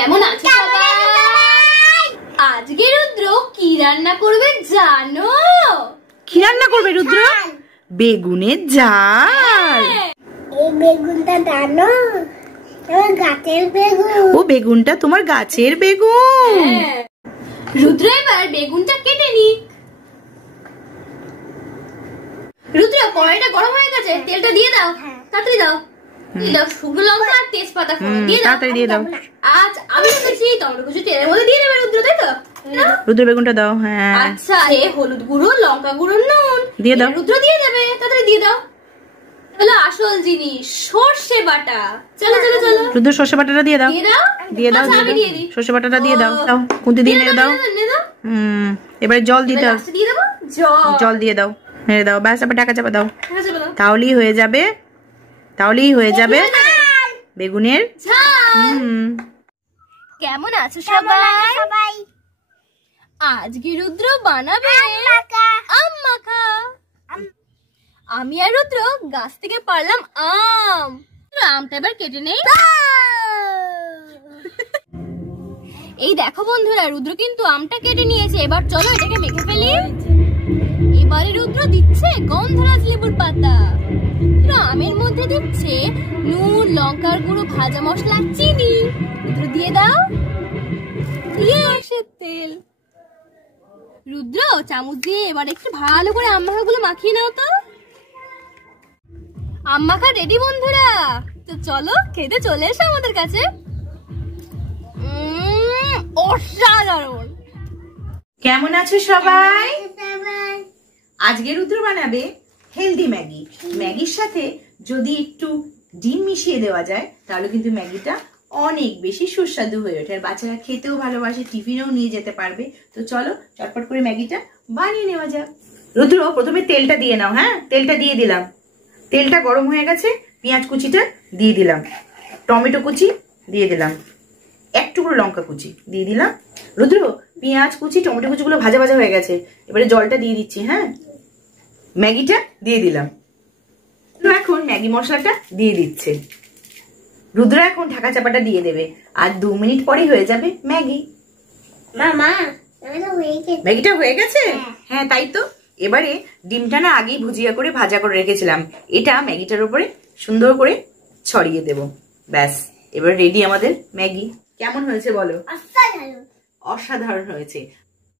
কেমন আছো সবাই? আজকে রুদ্র কি রান্না করবে জানো? কি রান্না করবে রুদ্র? বেগুনের ঝাল। এই বেগুনটা জানো? আমার গাছের বেগুন। ও বেগুনটা তোমার গাছের বেগুন। রুদ্র এবার বেগুনটা কেটে নি। রুদ্র কড়াইটা গরম হয়ে গেছে, তেলটা দিয়ে দাও, তাড়াতাড়ি দাও। দিয়ে দাও শুকনো লঙ্কা আর তেজপাতা ফোড়ন দিয়ে দাও, তাড়াতাড়ি দিয়ে দাও। আচ্ছা আমি ভেবেছি টমেটো কুচি তেলের মধ্যে দিয়ে দেবে রুদ্র, তাই তো? রুদ্র বেগুনটা দাও। হ্যাঁ আচ্ছা এ হলুদ গুঁড়ো, লঙ্কা গুঁড়ো, নুন দিয়ে দাও। রুদ্র দিয়ে দেবে, তাড়াতাড়ি দিয়ে দাও। হলো আসল জিনিস, সর্ষে বাটা। চলো চলো চলো রুদ্র সর্ষে বাটাটা দিয়ে দাও। দিয়ে দাও দিয়ে দাও। আচ্ছা, আমি দিয়ে দিই। সর্ষে বাটাটা দিয়ে দাও। দাও খুন্তি দিয়ে নেড়ে দাও। এবারে জল দিতে হবে। দিয়ে দেবো জল। জল দিয়ে দাও, নেড়ে দাও। ব্যাস আবার ঢাকা চাপা দাও। ঢাকা চাপা দাও। তাহলেই হয়ে যাবে, বেগুনের ঝাল। কেমন আছো সবাই? আজকে রুদ্র বানাবে আম মাখা। আমি আর রুদ্র গাছ থেকে পারলাম আম। আমটা এবার কেটে নেই। এই দেখো বন্ধুরা, রুদ্র কিন্তু আমটা কেটে নিয়েছে। এবার চলো এটাকে মেখে ফেলি। এবারে রুদ্র দিচ্ছে গন্ধরাজ লেবুর পাতা। আমের মধ্যে দিচ্ছে নুন, লঙ্কার গুঁড়ো, ভাজা মশলা, চিনি। রুদ্র দিয়ে দাও, দিয়ে আসে তেল। রুদ্র চামচ দিয়ে এবার একটু ভালো করে আম মাখাগুলো মাখিয়ে নাও তো। আম মাখা রেডি বন্ধুরা। তো চলো খেতে চলে এসো আমাদের কাছে। অসাধারণ। কেমন আছো সবাই? আজকে রুদ্র বানাবে হেলদি ম্যাগি। ম্যাগির সাথে যদি একটু ডিম মিশিয়ে দেওয়া যায় তাহলে কিন্তু ম্যাগিটা অনেক বেশি সুস্বাদু হয়ে ওঠে। আর বাচ্চারা খেতেও ভালোবাসে, টিফিনেও নিয়ে যেতে পারবে। তো চলো চটপট করে ম্যাগিটা বানিয়ে নেওয়া যাক। রুদ্র প্রথমে তেলটা দিয়ে নাও। হ্যাঁ তেলটা দিয়ে দিলাম। তেলটা গরম হয়ে গেছে, পেঁয়াজ কুচিটা দিয়ে দিলাম, টমেটো কুচি দিয়ে দিলাম, এক টুকরো লঙ্কা কুচি দিয়ে দিলাম। রুদ্র পেঁয়াজ কুচি, টমেটো কুচিগুলো ভাজা ভাজা হয়ে গেছে। এবারে জলটা দিয়ে দিচ্ছি। হ্যাঁ ম্যাগিটা দিয়ে দিলাম। এখন ম্যাগি মশলাটা দিয়ে দিচ্ছে। রুদ্র এখন ঢাকা চাপাটা দিয়ে দেবে। আর 2 মিনিট পরে হয়ে যাবে ম্যাগি। মামা ম্যাগিটা হয়ে গেছে? হ্যাঁ তাই তো। এবারে ডিমটা না আগেই ভুজিয়া করে ভাজা করে রেখেছিলাম, এটা ম্যাগিটার উপরে সুন্দর করে ছড়িয়ে দেব। ব্যাস এবার রেডি আমাদের ম্যাগি। কেমন হয়েছে বলো? অসাধারণ। অসাধারণ হয়েছে।